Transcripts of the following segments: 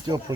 Switch off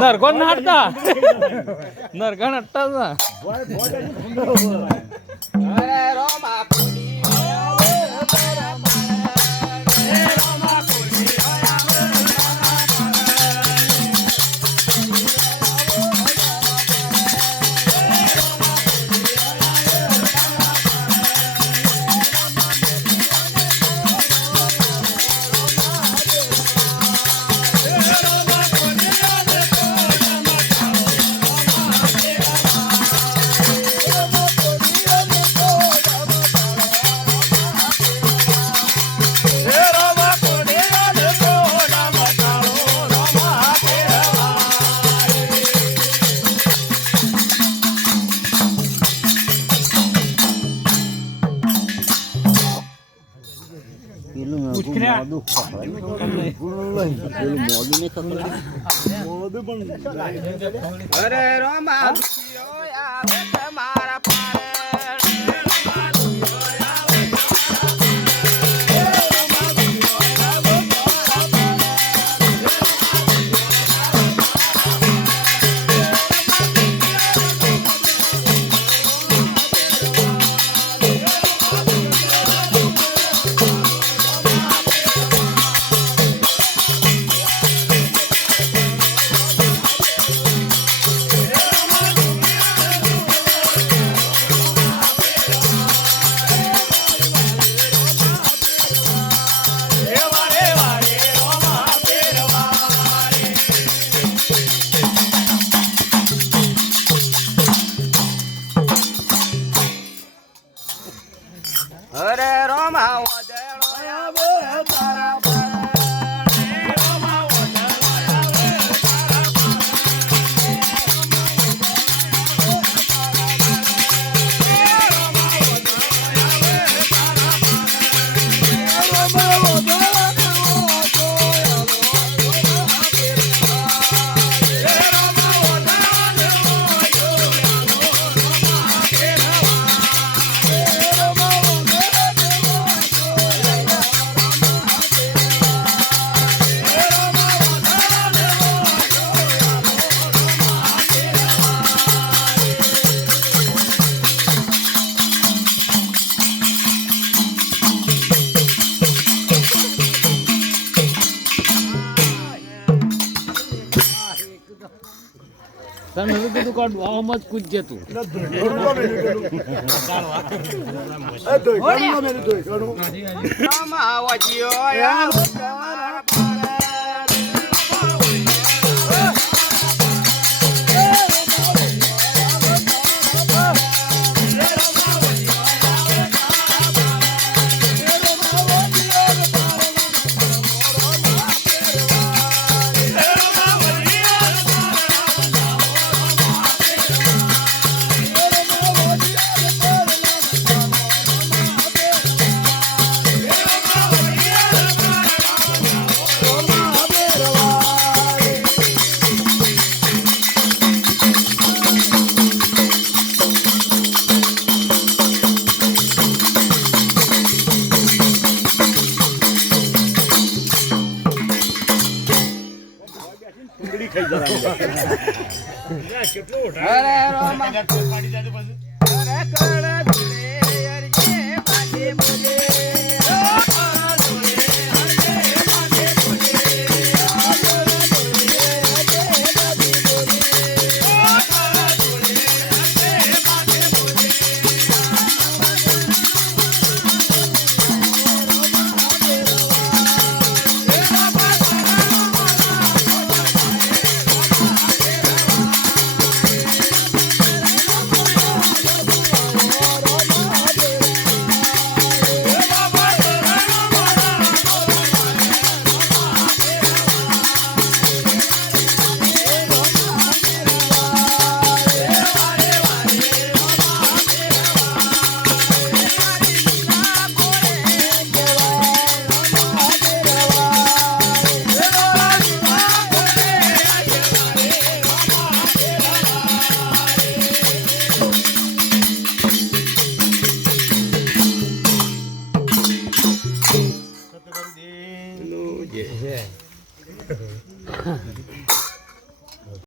ನರ್ಕೊಂಡ್ ನಾಟ್ದ ನರ್ಕೊಂಡ್ ಅಟ್ಟದ પેલી ચોપડી નરકોણ નાટતા નરકોણ હટતા હતા અરે રોમા અરે રોમા આવે તારા પારે કીધું કાઢ આમ જ કૂદજે તું. કેટલું